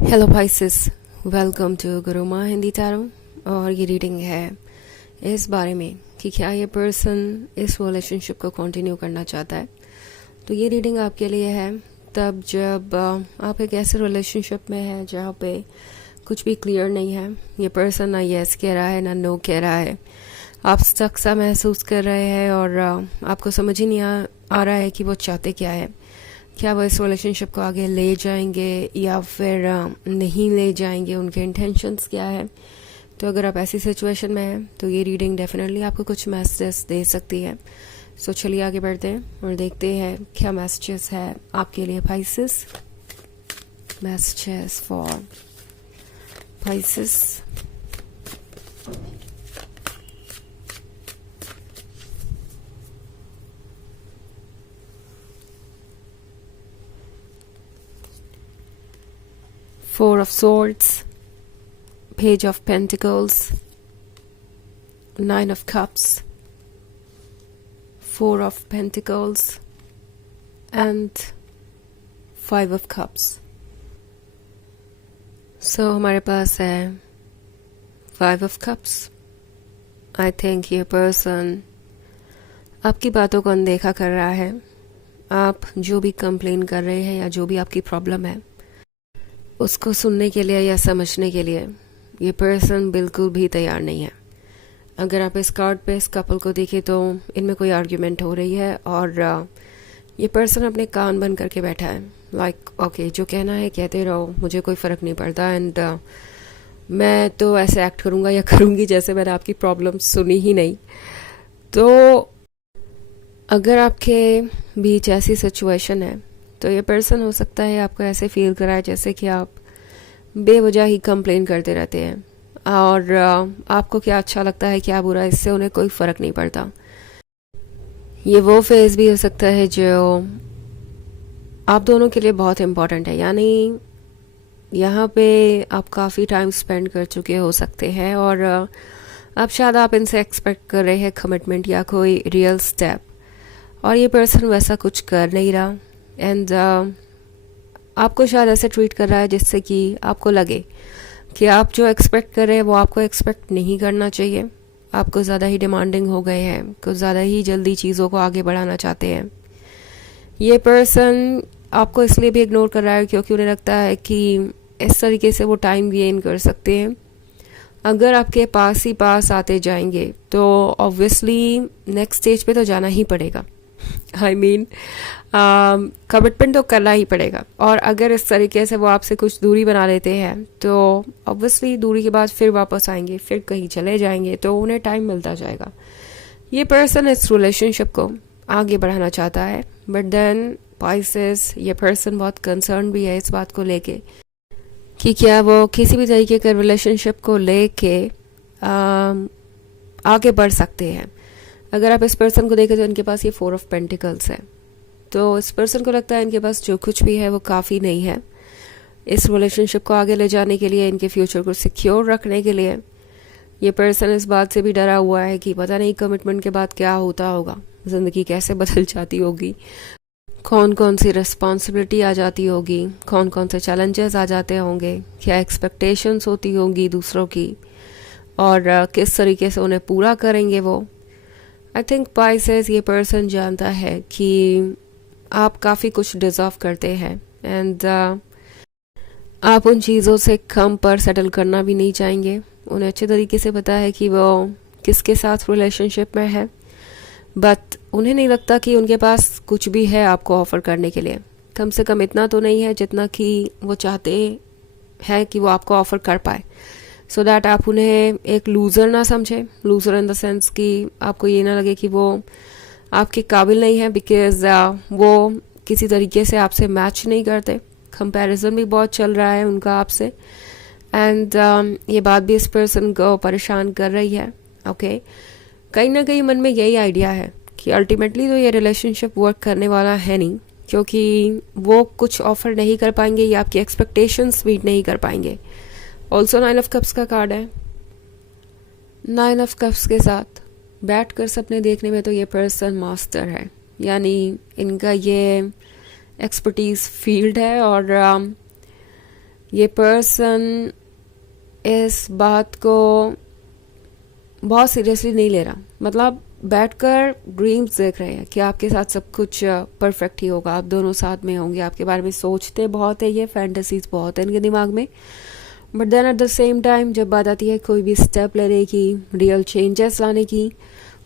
Hello भाइसिस, welcome to Guruma Hindi tarot. और ये रीडिंग है इस बारे में कि क्या ये पर्सन इस रिलेशनशिप को कंटिन्यू करना चाहता है। तो ये रीडिंग आपके लिए है तब जब आप एक ऐसे रिलेशनशिप में है जहाँ पे कुछ भी क्लियर नहीं है। ये पर्सन ना यस कह रहा है ना नो कह रहा है। आप स्टक सा महसूस कर रहे हैं और आपको समझ ही नहीं आ रहा है कि वो चाहते क्या है। क्या वो इस रिलेशनशिप को आगे ले जाएंगे या फिर नहीं ले जाएंगे, उनके इंटेंशंस क्या है। तो अगर आप ऐसी सिचुएशन में हैं तो ये रीडिंग डेफिनेटली आपको कुछ मैसेजेस दे सकती है। सो चलिए आगे बढ़ते हैं और देखते हैं क्या मैसेजेस है आपके लिए Pisces. Messages for Pisces. Four of Swords, Page of Pentacles, Nine of Cups, Four of Pentacles and Five of Cups. So हमारे पास है Five of Cups. I think ये पर्सन आपकी बातों को अनदेखा कर रहा है। आप जो भी कंप्लेन कर रहे हैं या जो भी आपकी प्रॉब्लम है उसको सुनने के लिए या समझने के लिए ये पर्सन बिल्कुल भी तैयार नहीं है। अगर आप इस कार्ड पे इस कपल को देखें तो इनमें कोई आर्ग्यूमेंट हो रही है और ये पर्सन अपने कान बंद करके बैठा है। लाइक ओके, जो कहना है कहते रहो, मुझे कोई फ़र्क नहीं पड़ता एंड मैं तो ऐसे एक्ट करूँगा या करूँगी जैसे मैंने आपकी प्रॉब्लम सुनी ही नहीं। तो अगर आपके बीच ऐसी सिचुएशन है तो ये पर्सन हो सकता है आपको ऐसे फील कराए जैसे कि आप बेवजह ही कंप्लेन करते रहते हैं और आपको क्या अच्छा लगता है क्या बुरा, इससे उन्हें कोई फ़र्क नहीं पड़ता। ये वो फेज़ भी हो सकता है जो आप दोनों के लिए बहुत इम्पॉर्टेंट है, यानी यहाँ पे आप काफ़ी टाइम स्पेंड कर चुके हो सकते हैं और अब शायद आप इनसे एक्सपेक्ट कर रहे हैं कमिटमेंट या कोई रियल स्टेप और ये पर्सन वैसा कुछ कर नहीं रहा एंड आपको शायद ऐसे ट्रीट कर रहा है जिससे कि आपको लगे कि आप जो एक्सपेक्ट कर रहे हैं वो आपको एक्सपेक्ट नहीं करना चाहिए। आपको ज़्यादा ही डिमांडिंग हो गए हैं, कुछ ज़्यादा ही जल्दी चीज़ों को आगे बढ़ाना चाहते हैं। ये पर्सन आपको इसलिए भी इग्नोर कर रहा है क्योंकि उन्हें लगता है कि इस तरीके से वो टाइम गेन कर सकते हैं। अगर आपके पास ही पास आते जाएंगे तो ऑब्वियसली नेक्स्ट स्टेज पे तो जाना ही पड़ेगा। आई मीन कमिटमेंट तो करना ही पड़ेगा और अगर इस तरीके से वो आपसे कुछ दूरी बना लेते हैं तो ऑब्वियसली दूरी के बाद फिर वापस आएंगे, फिर कहीं चले जाएंगे, तो उन्हें टाइम मिलता जाएगा। ये पर्सन इस रिलेशनशिप को आगे बढ़ाना चाहता है बट देन पाइसेस ये पर्सन बहुत कंसर्न भी है इस बात को लेके कि क्या वो किसी भी तरीके के रिलेशनशिप को लेके आगे बढ़ सकते हैं। अगर आप इस पर्सन को देखें तो इनके पास ये फोर ऑफ पेंटिकल्स है, तो इस पर्सन को लगता है इनके पास जो कुछ भी है वो काफ़ी नहीं है इस रिलेशनशिप को आगे ले जाने के लिए, इनके फ्यूचर को सिक्योर रखने के लिए। ये पर्सन इस बात से भी डरा हुआ है कि पता नहीं कमिटमेंट के बाद क्या होता होगा, ज़िंदगी कैसे बदल जाती होगी, कौन कौन सी रिस्पॉन्सिबिलिटी आ जाती होगी, कौन कौन से चैलेंजेस आ जाते होंगे, क्या एक्सपेक्टेशंस होती होंगी दूसरों की और किस तरीके से उन्हें पूरा करेंगे वो। आई थिंक पाइसेस ये पर्सन जानता है कि आप काफ़ी कुछ डिज़र्व करते हैं एंड आप उन चीज़ों से कम पर सेटल करना भी नहीं चाहेंगे। उन्हें अच्छे तरीके से पता है कि वो किसके साथ रिलेशनशिप में है बट उन्हें नहीं लगता कि उनके पास कुछ भी है आपको ऑफ़र करने के लिए। कम से कम इतना तो नहीं है जितना कि वो चाहते हैं कि वो आपको ऑफ़र कर पाए, सो दैट आप उन्हें एक लूज़र ना समझें। लूज़र इन द सेंस कि आपको ये ना लगे कि वो आपके काबिल नहीं है बिकॉज वो किसी तरीके से आपसे मैच नहीं करते। कंपैरिजन भी बहुत चल रहा है उनका आपसे एंड ये बात भी इस पर्सन को परेशान कर रही है। ओके, कहीं ना कहीं मन में यही आइडिया है कि अल्टीमेटली तो ये रिलेशनशिप वर्क करने वाला है नहीं, क्योंकि वो कुछ ऑफर नहीं कर पाएंगे या आपकी एक्सपेक्टेशंस मीट नहीं कर पाएंगे। ऑल्सो 9 ऑफ कप्स का कार्ड है। 9 ऑफ कप्स के साथ बैठ कर सपने देखने में तो ये पर्सन मास्टर है, यानी इनका ये एक्सपर्टीज फील्ड है और ये पर्सन इस बात को बहुत सीरियसली नहीं ले रहा, मतलब बैठकर ड्रीम्स देख रहे हैं कि आपके साथ सब कुछ परफेक्ट ही होगा, आप दोनों साथ में होंगे, आपके बारे में सोचते बहुत है, ये फैंटेसीज बहुत है इनके दिमाग में। But then at the same time जब बात आती है कोई भी स्टेप लेने की, रियल चेंजेस लाने की,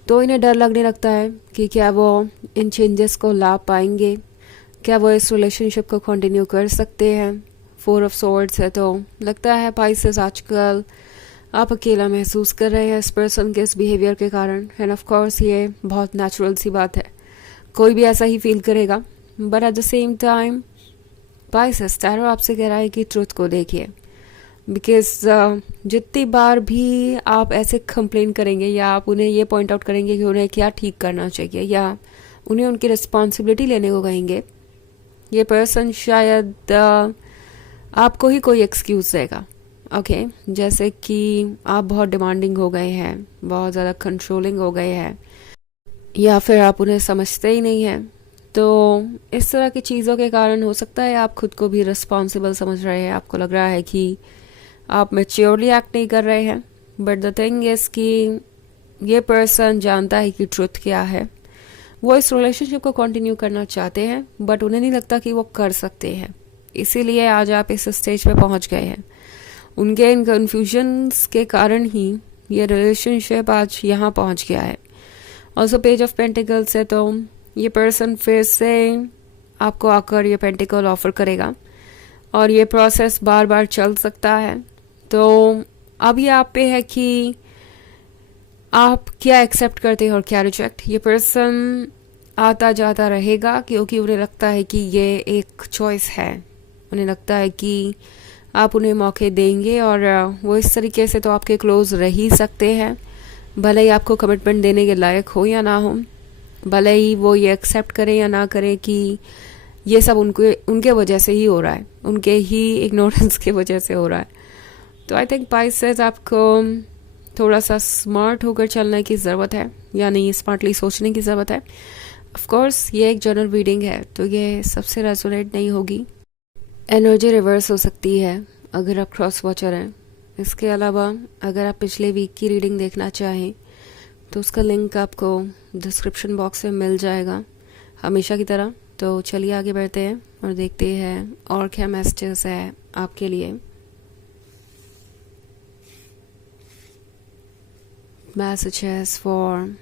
तो इन्हें डर लगने लगता है कि क्या वो इन चेंजेस को ला पाएंगे, क्या वो इस रिलेशनशिप को कंटिन्यू कर सकते हैं। 4 ऑफ सॉर्ड्स है तो लगता है पाइसेस आजकल आप अकेला महसूस कर रहे हैं इस पर्सन के इस बिहेवियर के कारण। एंड ऑफ कोर्स ये बहुत नेचुरल सी बात है, कोई भी ऐसा ही फील करेगा। But at the same time Pisces tarot आपसे कह रहा है कि ट्रुथ को देखिए, बिकॉज जितनी बार भी आप ऐसे कंप्लेन करेंगे या आप उन्हें ये पॉइंट आउट करेंगे कि उन्हें क्या ठीक करना चाहिए या उन्हें उनकी रिस्पॉन्सिबिलिटी लेने को कहेंगे, ये पर्सन शायद आपको ही कोई एक्सक्यूज़ देगा। ओके जैसे कि आप बहुत डिमांडिंग हो गए हैं, बहुत ज़्यादा कंट्रोलिंग हो गए हैं, या फिर आप उन्हें समझते ही नहीं हैं। तो इस तरह की चीज़ों के कारण हो सकता है आप खुद को भी रिस्पॉन्सिबल समझ रहे हैं, आपको लग रहा है कि आप मैच्योरली एक्ट नहीं कर रहे हैं। बट द थिंग इज़ कि ये पर्सन जानता है कि ट्रुथ क्या है, वो इस रिलेशनशिप को कंटिन्यू करना चाहते हैं, बट उन्हें नहीं लगता कि वो कर सकते हैं, इसीलिए आज आप इस स्टेज पे पहुंच गए हैं। उनके इन कन्फ्यूजन्स के कारण ही ये रिलेशनशिप आज यहाँ पहुंच गया है। ऑल्सो पेज ऑफ पेंटिकल्स है तो ये पर्सन फिर से आपको आकर ये पेंटिकल ऑफर करेगा और ये प्रोसेस बार बार चल सकता है। तो अब ये आप पे है कि आप क्या एक्सेप्ट करते हैं और क्या रिजेक्ट। ये पर्सन आता जाता रहेगा क्योंकि उन्हें लगता है कि ये एक चॉइस है, उन्हें लगता है कि आप उन्हें मौके देंगे और वो इस तरीके से तो आपके क्लोज रह ही सकते हैं, भले ही आपको कमिटमेंट देने के लायक हो या ना हो, भले ही वो ये एक्सेप्ट करें या ना करें कि ये सब उनके वजह से ही हो रहा है, उनके ही इग्नोरेंस के वजह से हो रहा है। तो आई थिंक पाइसेस आपको थोड़ा सा स्मार्ट होकर चलने की ज़रूरत है, यानी स्मार्टली सोचने की ज़रूरत है। ऑफ कोर्स ये एक जनरल रीडिंग है तो ये सबसे रेजोनेट नहीं होगी, एनर्जी रिवर्स हो सकती है अगर आप क्रॉस वॉचर हैं। इसके अलावा अगर आप पिछले वीक की रीडिंग देखना चाहें तो उसका लिंक आपको डिस्क्रिप्शन बॉक्स में मिल जाएगा हमेशा की तरह। तो चलिए आगे बढ़ते हैं और देखते हैं और क्या मैसेजेस है आपके लिए। Messages for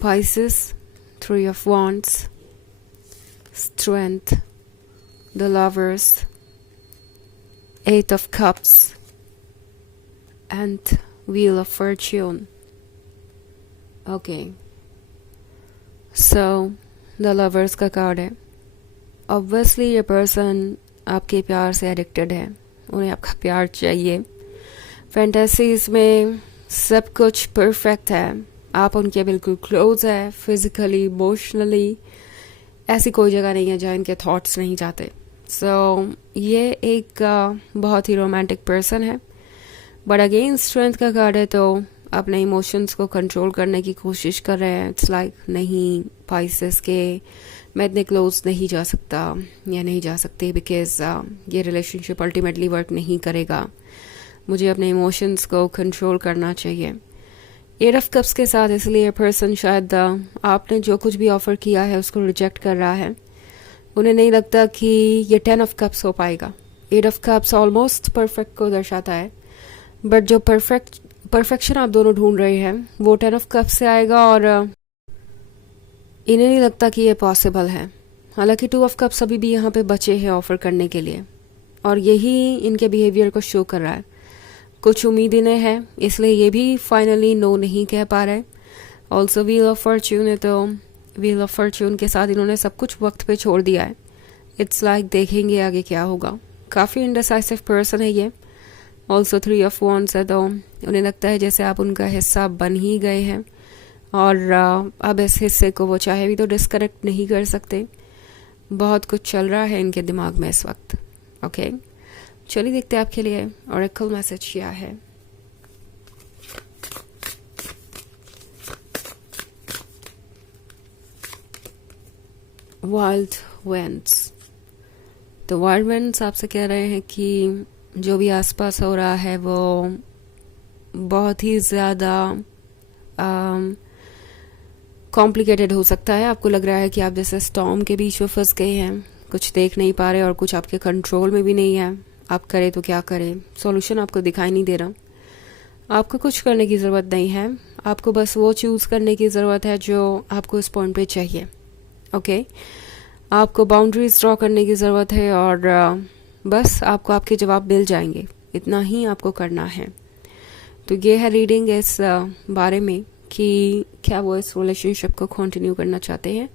Pisces, 3 of Wands, Strength, the Lovers, 8 of Cups, and Wheel of Fortune. Okay, so the Lovers का कार्ड है। Obviously ये पर्सन आपके प्यार से एडिक्टेड है, उन्हें आपका प्यार चाहिए। फैंटेसीज में सब कुछ परफेक्ट है, आप उनके बिल्कुल क्लोज है, फिजिकली इमोशनली ऐसी कोई जगह नहीं है जहाँ इनके थॉट्स नहीं जाते। सो ये एक बहुत ही रोमांटिक पर्सन है। बट अगेन स्ट्रेंथ का कार्ड है तो अपने इमोशंस को कंट्रोल करने की कोशिश कर रहे हैं। इट्स लाइक नहीं पाइसेस के मैं इतने क्लोज नहीं जा सकता या नहीं जा सकती बिकॉज ये रिलेशनशिप अल्टीमेटली वर्क नहीं करेगा, मुझे अपने इमोशंस को कंट्रोल करना चाहिए। 8 ऑफ कप्स के साथ इसलिए पर्सन शायद आपने जो कुछ भी ऑफर किया है उसको रिजेक्ट कर रहा है। उन्हें नहीं लगता कि ये 10 ऑफ कप्स हो पाएगा। 8 ऑफ कप्स ऑलमोस्ट परफेक्ट को दर्शाता है, बट जो परफेक्शन आप दोनों ढूंढ रहे हैं वो 10 ऑफ कप्स से आएगा और इन्हें नहीं लगता कि ये पॉसिबल है। हालांकि 2 ऑफ कप्स अभी भी यहाँ पे बचे हैं ऑफर करने के लिए और यही इनके बिहेवियर को शो कर रहा है। कुछ उम्मीद इन्हें है इसलिए ये भी फाइनली नो नहीं कह पा रहे। ऑल्सो व्हील ऑफ फॉर्च्यून है तो व्हील ऑफ फॉर्च्यून के साथ इन्होंने सब कुछ वक्त पे छोड़ दिया है। इट्स लाइक देखेंगे आगे क्या होगा। काफ़ी इंडिसाइसिव पर्सन है ये। ऑल्सो 3 ऑफ वॉन्ड्स है तो उन्हें लगता है जैसे आप उनका हिस्सा बन ही गए हैं और अब इस हिस्से को वो चाहे भी तो डिस्कनेक्ट नहीं कर सकते। बहुत कुछ चल रहा है इनके दिमाग में इस वक्त। ओके चलिए देखते हैं आपके लिए ऑरेकल मैसेज क्या है। वाइल्ड विंड्स, तो वाइल्ड वंस आपसे कह रहे हैं कि जो भी आसपास हो रहा है वो बहुत ही ज़्यादा कॉम्प्लिकेटेड हो सकता है। आपको लग रहा है कि आप जैसे स्टॉर्म के बीच में फंस गए हैं, कुछ देख नहीं पा रहे और कुछ आपके कंट्रोल में भी नहीं है। आप करें तो क्या करें, सॉल्यूशन आपको दिखाई नहीं दे रहा। आपको कुछ करने की ज़रूरत नहीं है, आपको बस वो चूज़ करने की ज़रूरत है जो आपको इस पॉइंट पे चाहिए। ओके, आपको बाउंड्रीज ड्रॉ करने की ज़रूरत है और बस आपको आपके जवाब मिल जाएंगे, इतना ही आपको करना है। तो ये है रीडिंग इस बारे में कि क्या वो इस रिलेशनशिप को कंटिन्यू करना चाहते हैं।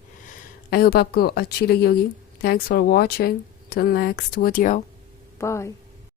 आई होप आपको अच्छी लगी होगी। Thanks for watching, till next video, bye.